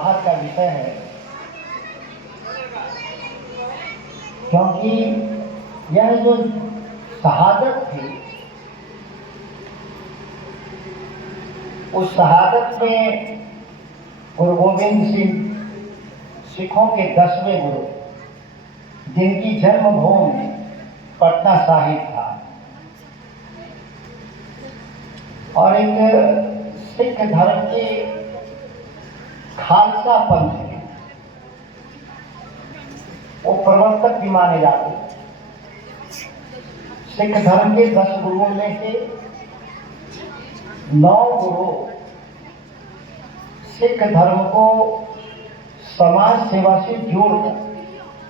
आज का विषय है, क्योंकि यह जो शहादत थी, उस शहादत में गुरु गोविंद सिंह सिखों के 10वें गुरु, जिनकी जन्मभूमि पटना साहिब था, और एक सिख धर्म के खालसा पंथ है, वो प्रवर्तक भी माने जाते। सिख धर्म के 10 गुरुओं में से 9 गुरु सिख धर्म को समाज सेवा से जोड़कर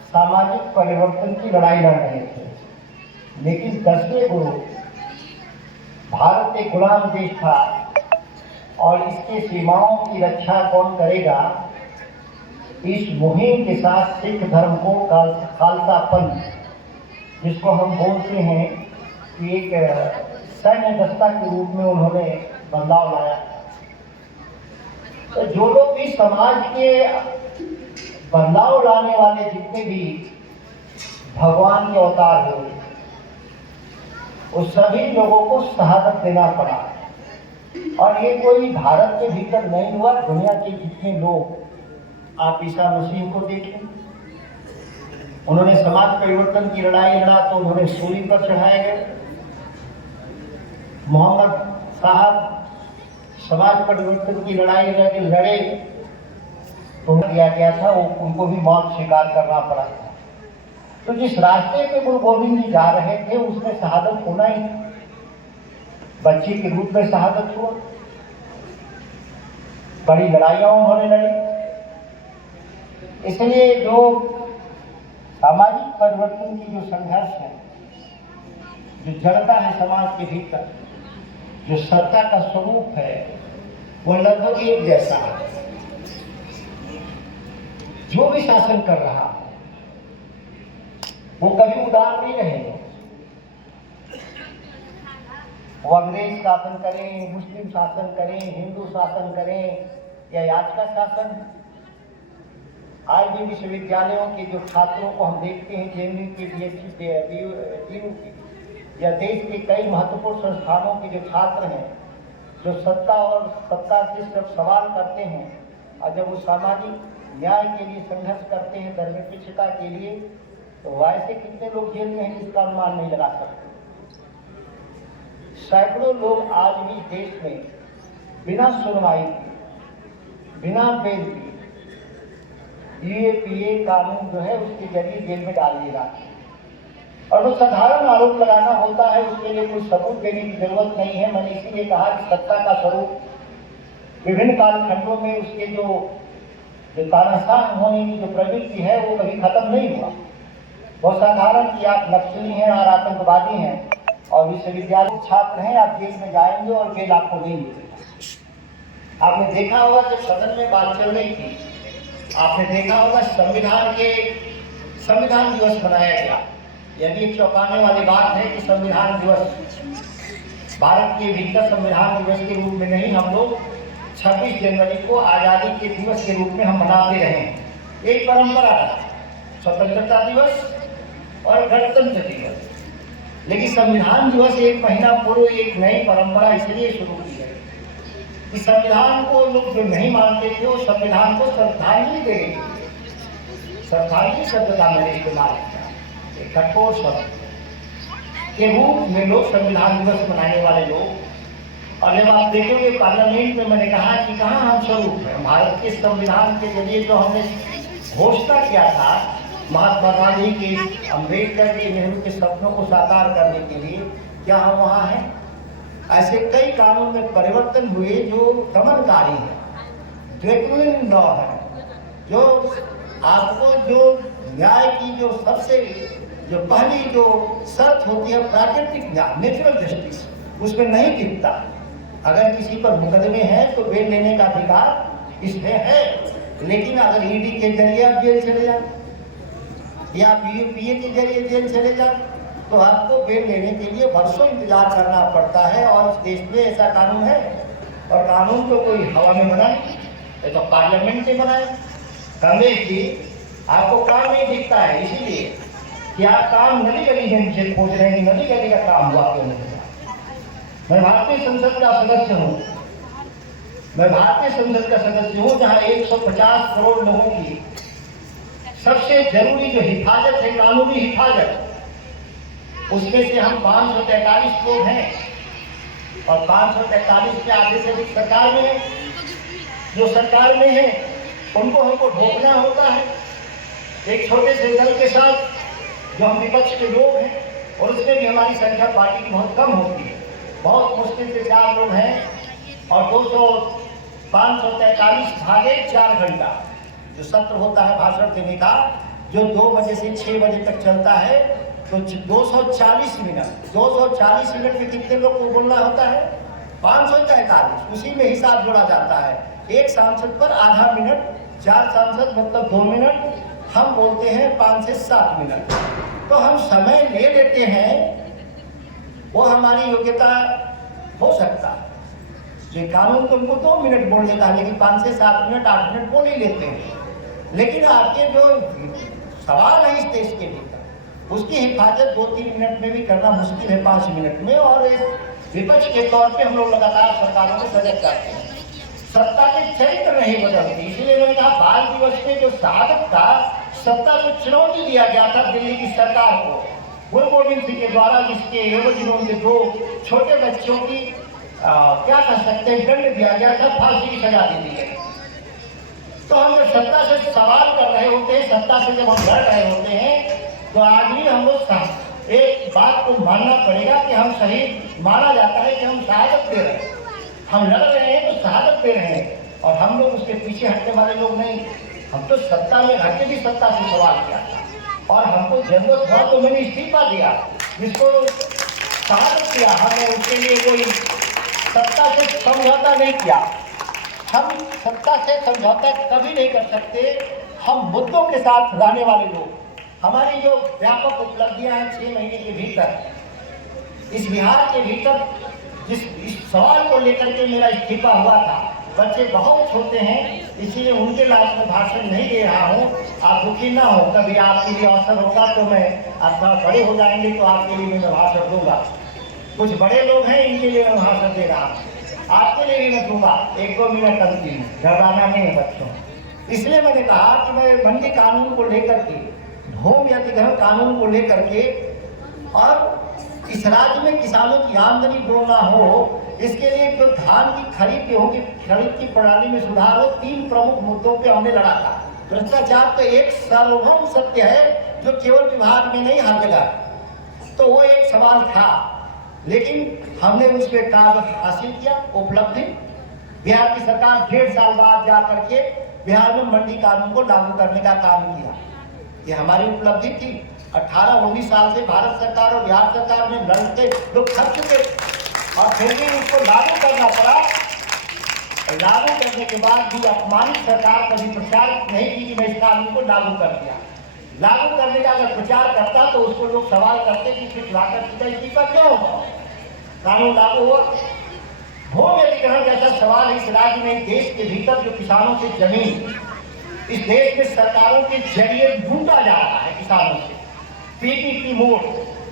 सामाजिक परिवर्तन की लड़ाई लड़ रहे थे, लेकिन 10वें गुरु भारत एक गुलाम देश था और इसके सीमाओं की रक्षा कौन करेगा, इस मुहिम के साथ सिख धर्म को खालसा पंथ, जिसको हम बोलते हैं कि एक सैन्य दस्ता के रूप में उन्होंने बदलाव लाया। तो जो लोग भी समाज के बदलाव लाने वाले जितने भी भगवान के अवतार हुए, उस सभी लोगों को शहादत देना पड़ा। और ये कोई भारत के भीतर नहीं हुआ, दुनिया के जितने लोग, आप ईसा मसीह को देखें, उन्होंने समाज परिवर्तन की लड़ाई लड़ा तो उन्होंने सूली पर चढ़ाए गए। मोहम्मद साहब समाज परिवर्तन की लड़ाई लड़े तो दिया गया था, वो उनको भी मौत स्वीकार करना पड़ा। तो जिस रास्ते पे गुरु गोविंद जी जा रहे थे उसमें शहादत होना ही, बच्चे के रूप में शहादत हुआ, बड़ी लड़ाइयां उन्होंने लड़ी। इसलिए जो सामाजिक परिवर्तन की जो संघर्ष है, जो जड़ता है समाज के भीतर, जो सत्ता का स्वरूप है, वो लगभग एक जैसा है। जो भी शासन कर रहा है वो कभी उदार नहीं रहेगा। वो अंग्रेज शासन करें, मुस्लिम शासन करें, हिंदू शासन करें या आज का शासन। आज भी विश्वविद्यालयों के जो छात्रों को हम देखते हैं, जेएनयू के, डीयू के या देश के कई महत्वपूर्ण संस्थानों के जो छात्र हैं, जो सत्ता और सत्ता से सब सवाल करते हैं, और जब वो सामाजिक न्याय के लिए संघर्ष करते हैं, धर्मनिरपेक्षता के लिए, तो वैसे कितने लोग जेल में हैं इसका अनुमान नहीं लगा सकते। सैकड़ों लोग आज भी देश में बिना सुनवाई के, बिना बेल के, यूएपीए कानून जो है उसके जरिए जेल में डाल दिए जाते हैं। और वो साधारण आरोप लगाना होता है, उसके लिए कोई सबूत देने की जरूरत नहीं है। मैंने इसीलिए कहा कि सत्ता का स्वरूप विभिन्न कालखंडों में उसके जो तानाशाह होने की जो प्रवृत्ति है वो कभी खत्म नहीं हुआ। बहुत साधारण कि आप नक्सली हैं और आतंकवादी हैं और विश्वविद्यालय छात्र हैं, आप जेल में जाएंगे और बेल आपको नहीं मिलेगा। आपने देखा होगा जब सदन में बात चल रही थी, आपने देखा होगा संविधान दिवस मनाया गया। यह भी एक चौंकाने वाली बात है कि संविधान दिवस भारत के भीतर संविधान दिवस के रूप में नहीं, हम लोग 26 जनवरी को आज़ादी के दिवस के रूप में हम मनाते रहे। एक परंपरा है, स्वतंत्रता दिवस और गणतंत्र दिवस। लेकिन संविधान दिवस एक महीना पूर्व एक नई परंपरा इसलिए शुरू की है कि संविधान को लोग जो नहीं मानते थे वो संविधान को श्रद्धांजलि देंगे। श्रद्धांजलि शब्द का मैंने इस्तेमाल किया, एक कठोर शब्द के रूप में लोग संविधान दिवस मनाने वाले लोग। और जब आप देखोगे पार्लियामेंट में, मैंने कहा कि कहाँ हम स्वरूप है भारत के संविधान के जरिए जो हमने घोषणा किया था महात्मा गांधी के, अम्बेडकर के, नेहरू के सपनों को साकार करने के लिए, क्या हम वहाँ हैं? ऐसे कई कानून में परिवर्तन हुए जो दमनकारी है, ड्रैकुलियन लॉ है, जो आपको जो न्याय की जो सबसे जो पहली जो शर्त होती है प्राकृतिक न्याय, नेचुरल जस्टिस, उसमें नहीं टिकता। अगर किसी पर मुकदमे हैं तो बेल लेने का अधिकार इसमें है, लेकिन अगर ईडी के जरिए आप जेल चले जाए या यूपीए के जरिए जेल चले जाए तो आपको बेल लेने के लिए वर्षों इंतजार करना पड़ता है। और इस देश में ऐसा कानून है, और कानून तो कोई हवा में बना नहीं। ये तो पार्लियामेंट ने बनाया। कमलेश जी, आपको काम नहीं दिखता है, इसीलिए कि आप काम नदी गली में मुझे खोज रहे हैं, नदी गली का काम हुआ क्यों नहीं हुआ। मैं भारतीय संसद का सदस्य हूँ, मैं भारतीय संसद का सदस्य हूँ, जहाँ 150 करोड़ लोगों की सबसे जरूरी जो हिफाजत है, कानूनी हिफाजत, उसमें से हम 543 लोग हैं और 543 के आधे से अधिक सरकार में है। जो सरकार में है उनको हमको ढोकना होता है एक छोटे से दल के साथ, जो हम विपक्ष के लोग हैं, और उसमें भी हमारी संख्या पार्टी की बहुत कम होती है। बहुत मुश्किल से 4 लोग हैं और 543 भागे 4 घंटा जो सत्र होता है भाषण देने का, जो 2 बजे से 6 बजे तक चलता है, तो 240 मिनट में कितने लोग को बोलना होता है? 543। उसी में हिसाब जोड़ा जाता है। एक सांसद पर आधा मिनट, 4 सांसद मतलब 2 मिनट, हम बोलते हैं 5 से 7 मिनट। तो हम समय ले लेते हैं, वो हमारी योग्यता हो सकता है। जो कानून तो उनको 2 मिनट बोल देता है, लेकिन 5 से 7 मिनट 8 मिनट बोल ही लेते हैं। लेकिन आपके जो सवाल है इस देश के भीतर, उसकी हिफाजत 2-3 मिनट में भी करना मुश्किल है, 5 मिनट में। और विपक्ष के तौर पे हम लोग लगातार सरकारों को सजग करते हैं। सत्ता के चरित्र नहीं बदलती, इसलिए मैंने कहा बाल दिवस में जो शहादत था, सत्ता को चुनौती दिया गया था दिल्ली की सरकार को, गुरु गोविंद सिंह के द्वारा, जिसके एवज उनके 2 छोटे बच्चों की क्या कर सकते हैं, दंड दिया गया था, फांसी की सजा दे दी गई। तो हम जब सत्ता से सवाल कर रहे होते हैं, सत्ता से जब हम लड़ रहे होते हैं, तो आज भी हम लोग एक बात को मानना पड़ेगा कि हम सही माना जाता है कि हम शहादत दे रहे हैं। हम लड़ रहे हैं तो शहादत दे रहे हैं, और हम लोग उसके पीछे हटने वाले लोग नहीं। हम तो सत्ता में हटके भी सत्ता से सवाल किया, और हमको जरूरत हुआ तो मैंने इस्तीफा दिया, जिसको शहादत किया। हमने उसके लिए कोई सत्ता से समझौता नहीं किया। हम सत्ता से समझौता कभी नहीं कर सकते। हम मुद्दों के साथ रहने वाले लोग। हमारी जो व्यापक उपलब्धियां हैं 6 महीने के भीतर, इस बिहार के भीतर इस सवाल को लेकर के मेरा इस्तीफा हुआ था। बच्चे बहुत छोटे हैं, इसीलिए उनके लाभ में भाषण नहीं दे रहा हूँ। आप दुखी ना हो, कभी आपके लिए अवसर होगा तो मैं, आप बड़े हो जाएंगे तो आपके लिए मैं भाषण दूंगा। कुछ बड़े लोग हैं, इनके लिए मैं भाषण दे रहा हूँ, आपके लिए भी मैं दूंगा 1-2 मिनट अंतिम, घबराना नहीं है बच्चों। इसलिए मैंने कहा कि मैं मंडी कानून को लेकर के, भूमि अधिग्रहण कानून को लेकर के, और इस राज्य में किसानों की आमदनी दोगुना हो, इसके लिए जो धान की खरीद की खरीद की प्रणाली में सुधार हो, 3 प्रमुख मुद्दों पे हमने लड़ा था। भ्रष्टाचार तो एक सार्वभौम सत्य है जो केवल विभाग में नहीं, हर जगह, तो वो एक सवाल था, लेकिन हमने उस पर काम हासिल किया, उपलब्धि। बिहार की सरकार 1.5 साल बाद जा करके बिहार में मंडी कानून को लागू करने का काम किया, ये हमारी उपलब्धि थी। 18-19 साल से भारत सरकार और बिहार सरकार में लड़ते लोग थक चुके, और फिर भी उसको लागू करना पड़ा। लागू करने के बाद भी अपमानित सरकार कभी प्रचार नहीं की कि मैं इस कानून को लागू कर दिया। लागू करने का अगर प्रचार करता तो उसको लोग सवाल करते कि फिर लाकर सीधा इस्तीफा क्यों होगा, कानून लागू हुआ। भूमि अधिग्रहण जैसा सवाल इस राज्य में, देश के भीतर जो किसानों से जमीन इस देश में सरकारों के जरिए लूटा जा रहा है, किसानों से PPP mode,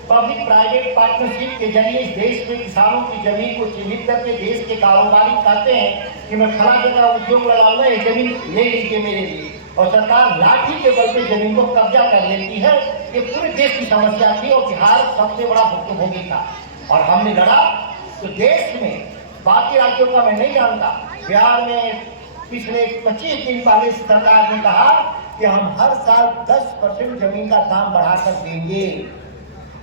public private partnership के जरिए इस देश में किसानों की जमीन को चिन्हित करके देश के कारोबारी कहते हैं कि मैं फला जगह उद्योग लगाऊंगा, ये जमीन ले लीजिए मेरे लिए, और सरकार लाठी के बल पे जमीन को कब्जा कर लेती है। ये पूरे देश की समस्या थी, और बिहार सबसे बड़ा भुक्तभोगी था, और हमने लड़ा। तो देश में बाकी राज्यों का मैं नहीं जानता, बिहार में पिछले 25 दिन पहले सरकार ने कहा कि हम हर साल 10% जमीन का दाम बढ़ाकर देंगे,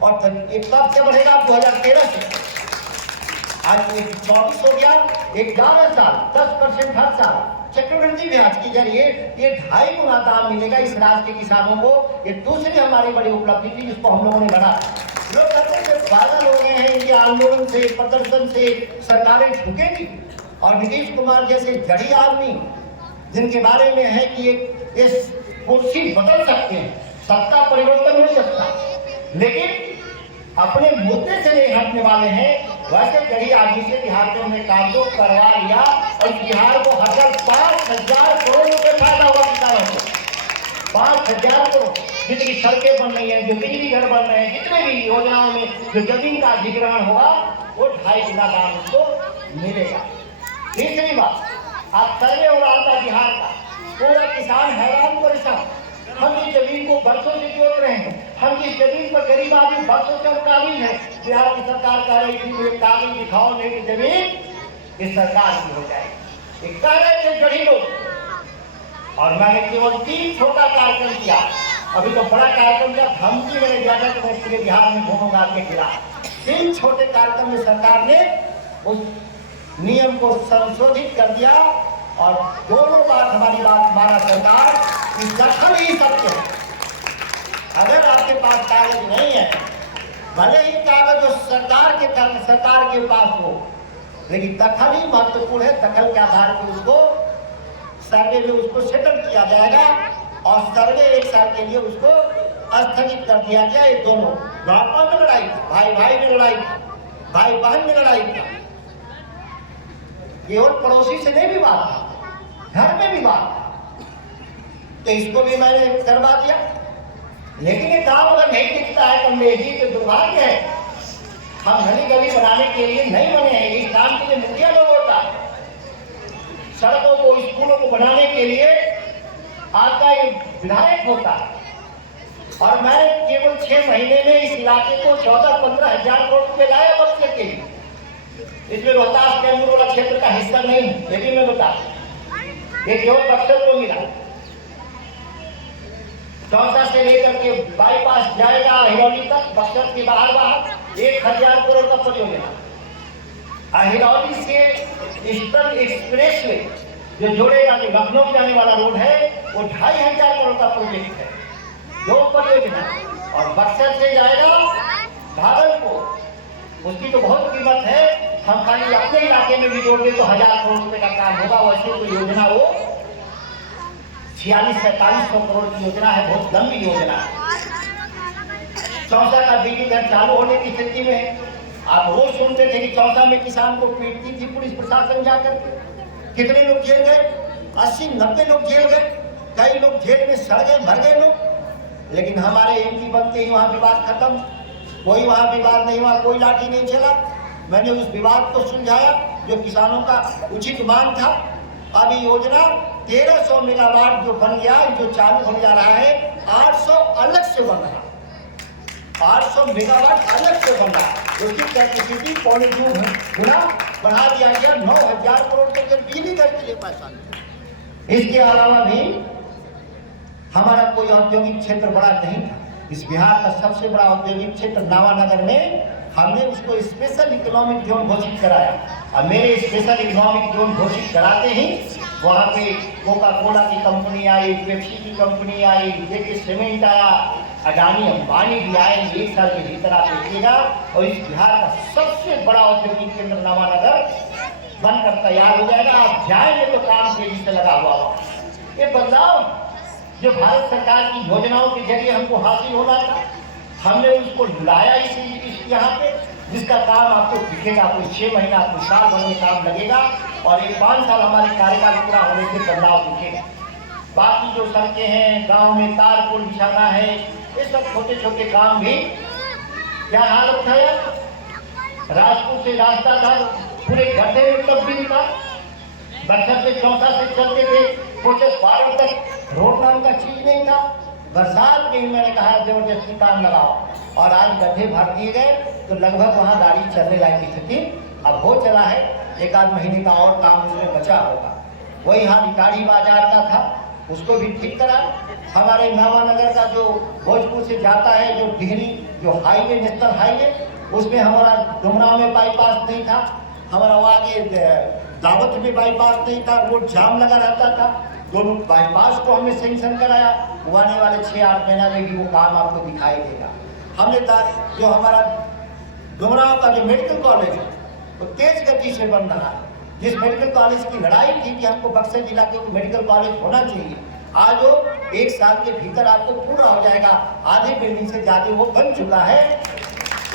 और एक कब से बढ़ेगा? 2013 से। आज 24 हो गया, 11 साल 10% हर साल चक्रवृद्धि ब्याज के जरिए ये 2.5 गुना दाम मिलेगा इस राज्य के किसानों को। ये दूसरी हमारी बड़ी उपलब्धि थी, जिसको हम लोगों ने लड़ा। लोग कहते हैं पागल हो गए हैं, इनके आंदोलन से, प्रदर्शन से सरकारें झुकेंगी, और नीतीश कुमार जैसे जड़ी आदमी जिनके बारे में है कि इस कुर्सी बदल सकते हैं, सत्ता परिवर्तन हो सकता, लेकिन अपने मुद्दे से नहीं हटने वाले हैं, वैसे जड़ी आदमी से बिहार में हमने काम को करवा लिया। और बिहार को हर साल 5,000 करोड़ रुपए फायदा हुआ किसानों को। 5,000 करोड़ जितनी सड़कें बन रही हैं, जो बिजली घर बन रहे हैं, जितने भी योजनाओं में जो जमीन का अधिग्रहण होगा वो 2.5 गुना दाम उसको मिलेगा। तीसरी बात, आप सर्वे हो रहा था बिहार का, पूरा किसान हैरान परेशान। हम इस जमीन को बरसों से जोत रहे हैं, हम इस जमीन पर गरीब आदमी बरसों से काबिल है। बिहार की सरकार कह रही थी मुझे काबिल दिखाओ, नहीं कि जमीन इस सरकार की हो जाएगी। कह रहे थे गरीब लोग, और मैंने केवल 3 छोटा कार्यक्रम किया। अभी तो बड़ा कार्यक्रम किया, धमकी मैंने ज्यादा तो मैं पूरे बिहार में घूमूंगा आपके खिलाफ। 3 छोटे कार्यक्रम में सरकार ने उस नियम को संशोधित कर दिया, और दोनों बात हमारी बात माना सरकार कि दखल ही सत्य है। अगर आपके पास कागज नहीं है, भले ही कागज सरकार के पास हो, लेकिन दखल ही महत्वपूर्ण है। दखल के आधार पर उसको सर्वे में उसको सेटल किया जाएगा, और सर्वे 1 साल के लिए उसको स्थगित कर दिया गया। ये दोनों गांव में लड़ाई, भाई भाई में लड़ाई, भाई बहन में लड़ाई, केवल पड़ोसी से नहीं विवाद था, घर में विवाद, तो इसको भी मैंने करवा दिया। लेकिन ये काम अगर नहीं दिखता है कमलेजी तो दुर्भाग्य है। हम गली गली बनाने के लिए नहीं बने हैं, इस काम के लिए मुखिया लोग होता, सड़कों को स्कूलों को बनाने के लिए आपका ये विधायक होता। और मैं केवल 6 महीने में इस इलाके को 14-15 हजार करोड़ रुपए लाया बक्सर के लिए। इसमें रोहतास कैमूर वाला क्षेत्र का हिस्सा नहीं, लेकिन मैं बता ये केवल बक्सर को मिला। चौसा से लेकर के बाईपास जाएगा हिरौली तक, बक्सर के बाहर 1,000 करोड़ का परियोजना। हिरौली से ईस्टर्न एक्सप्रेस वे जो जोड़ेगा, जो लखनऊ जाने वाला रोड है, वो 2,500 करोड़ का प्रोजेक्ट है, 2 परियोजना। और बक्सर से जाएगा भागलपुर, उसकी तो बहुत कीमत है। हम खाली अपने इलाके में भी जोड़ दे तो 1,000 करोड़ रुपए का काम होगा। वैसे तो योजना वो 4600-4700 करोड़ की योजना है, बहुत लंबी योजना है। चौसा का बिजली घर चालू होने की स्थिति में आप रोज सुनते थे कि चौसा में किसान को पीटती थी पुलिस प्रशासन जाकर। कितने लोग जेल गए? 80-90 लोग जेल गए, कई लोग जेल में सड़ गए, मर गए लोग। लेकिन हमारे एमपी बनते ही वहां विवाद खत्म, कोई वहां विवाद नहीं हुआ, कोई लाठी नहीं चला। मैंने उस विवाद को सुलझाया जो किसानों का उचित मांग था। अभी योजना 1300 मेगावाट जो बन गया, जो चालू होने जा रहा है, 800 अलग से बन रहा है, 800 मेगावाट अलग से बन रहा है। उसकी कैपेसिटी 2.5 गुना बढ़ा दिया गया, 9,000 करोड़ तक बिजली घर के लिए पैसा। इसके अलावा भी हमारा कोई औद्योगिक क्षेत्र बड़ा नहीं था। इस बिहार का सबसे बड़ा औद्योगिक क्षेत्र नावानगर में हमने उसको स्पेशल इकोनॉमिक जोन घोषित कराया। और मेरे स्पेशल इकोनॉमिक जोन घोषित कराते ही वहाँ पे कोका कोला की कंपनी आई, पेप्सी की कंपनी आई, जेके सीमेंट आया, अडानी अंबानी भी आए। 1 साल के भीतर आप देखिएगा, और इस बिहार का सबसे बड़ा औद्योगिक केंद्र नावानगर बनकर तैयार हो जाएगा। आप जाएंगे तो काम तेजी से लगा हुआ होगा। ये बदलाव जो भारत सरकार की योजनाओं के जरिए हमको हासिल होना था, हमने उसको लाया इस यहाँ पे, जिसका काम आपको दिखेगा। कोई 6 महीना, कोई साल भर में काम लगेगा, और ये 5 साल हमारे कार्यकाल पूरा होने से बदलाव दिखेगा। बाकी जो सड़कें हैं, गांव में तार पुल बिछाना है, ये सब छोटे छोटे काम भी क्या हालत है। राजपुर से रास्ता था पूरे गड्ढे में तब भी निकला, बक्सर से चौसा से चलते थे कोचस 12 तक, रोड नाम का चीज नहीं था। बरसात में ही मैंने कहा जबरदस्ती काम लगाओ, और आज गड्ढे भर दिए गए, तो लगभग वहाँ गाड़ी चलने लायक की स्थिति अब हो चला है। 1 आध महीने का और काम उसमें बचा होगा। वही यहाँ रिटाड़ी बाजार का था, उसको भी ठीक करा। हमारे नावानगर का जो भोजपुर से जाता है, जो डिहरी जो हाईवे, नेशनल हाईवे, उसमें हमारा डुमराव में बाईपास नहीं था, हमारा वहाँ आगे दावत में बाईपास नहीं था, रोड जाम लगा रहता था। दोनों बाईपास को हमने सेंक्शन कराया। आने वाले 6-8 महीना में भी वो काम आपको दिखाई देगा। हमने जो हमारा डुमराव का जो मेडिकल कॉलेज है, वो तेज गति से बन रहा है। जिस मेडिकल कॉलेज की लड़ाई थी कि हमको बक्सर जिला के मेडिकल कॉलेज होना चाहिए, आज वो 1 साल के भीतर आपको पूरा हो जाएगा। आधे बिल्डिंग से ज्यादा वो बन चुका है।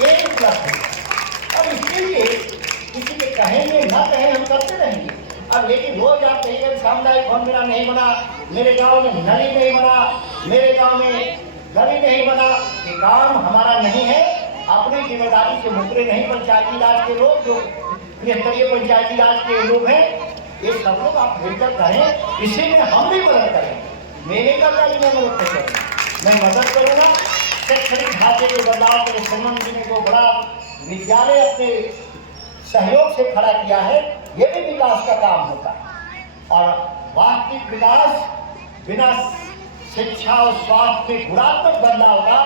1 लाख। अब इसके लिए किसी के कहेंगे ना कहें, हम करते रहेंगे। अब लेकिन रोज आप कहिए सामुदायिक भवन मेरा नहीं बना, मेरे गांव में नली नहीं बना, मेरे गांव में गली नहीं बना, ये काम हमारा नहीं है। अपनी जिम्मेदारी से मुकरे नहीं पंचायती राज के लोग, जो त्रिस्तरीय पंचायती राज के लोग हैं, ये सब लोग आप मिलकर करें, इसी में हम भी मदद करें। मेरे का मैं मदद करें, मैं मदद करूँगा। शैक्षणिक ढांचे के बदलाव के लिए संबंध जी ने जो बड़ा विद्यालय अपने सहयोग से खड़ा किया है, ये भी विकास का काम होता है। और वास्तविक विकास बिना शिक्षा और स्वास्थ्य में गुणात्मक बदलाव का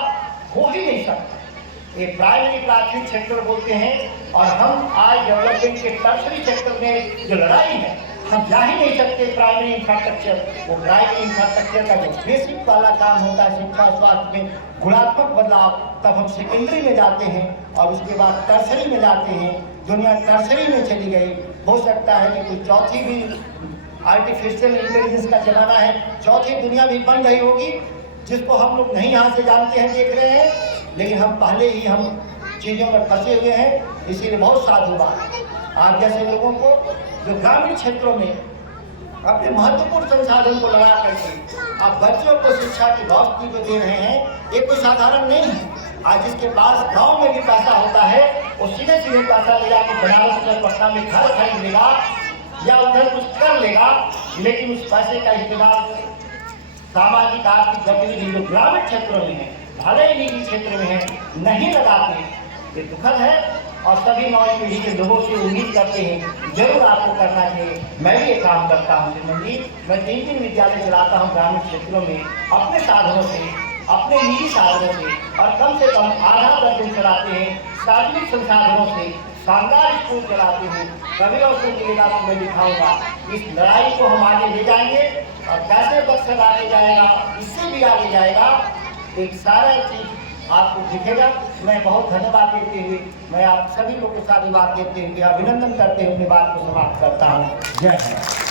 हो ही नहीं सकता। ये प्राइमरी प्राथमिक सेक्टर बोलते हैं, और हम आज डेवलपमेंट के टर्शरी सेक्टर में जो लड़ाई है, हम जा ही नहीं सकते प्राइमरी इंफ्रास्ट्रक्चर। वो प्राइमरी इंफ्रास्ट्रक्चर का जो बेसिक वाला काम होता है शिक्षा स्वास्थ्य में गुणात्मक बदलाव, तब हम सेकेंडरी में जाते हैं और उसके बाद टर्शरी में जाते हैं। दुनिया टर्शरी में चली गई, हो सकता है कि कोई चौथी भी आर्टिफिशियल इंटेलिजेंस का जमाना है, चौथी दुनिया भी बन रही होगी, जिसको हम लोग नहीं यहाँ से जानते हैं, देख रहे हैं, लेकिन हम पहले ही हम चीज़ों में फंसे हुए हैं। इसीलिए बहुत साधुवाद आप जैसे लोगों को जो ग्रामीण क्षेत्रों में अपने महत्वपूर्ण संसाधन को लगा करके आप बच्चों को शिक्षा की व्यवस्था जो दे रहे हैं, ये कोई साधारण नहीं है। आज जिसके पास गांव में भी पैसा होता है, वो सीधे सीधे पैसा ले जाकर बनारस में पटना में घर खरीद लेगा या उधर कुछ कर लेगा, लेकिन उस पैसे का इस्तेमाल सामाजिक आर्थिक गतिविधि जो ग्रामीण क्षेत्रों में है, भले ही निजी क्षेत्र में है, नहीं लगाते। ये दुखद है और सभी नई पीढ़ी के लोगों से उम्मीद करते हैं जरूर आपको करना चाहिए। मैं भी ये काम करता हूँ श्रीमन जी, मैं 3 विद्यालय चलाता हूँ ग्रामीण क्षेत्रों में अपने साधनों से, अपने निजी साधनों से, और कम से कम आधा दर्जन चलाते हैं सार्वजनिक संसाधनों से, शानदार स्कूल चलाते हैं। कभी अवसर मिलेगा तो मैं दिखाऊंगा। इस लड़ाई को हम आगे ले जाएंगे और कैसे बक्सर आगे जाएगा, इससे भी आगे जाएगा, एक सारा चीज आपको दिखेगा। मैं बहुत धन्यवाद देते हुए, मैं आप सभी लोगों को साधुवाद देते हुए, अभिनंदन करते हुए अपनी बात को समाप्त करता हूँ। जय हिंद।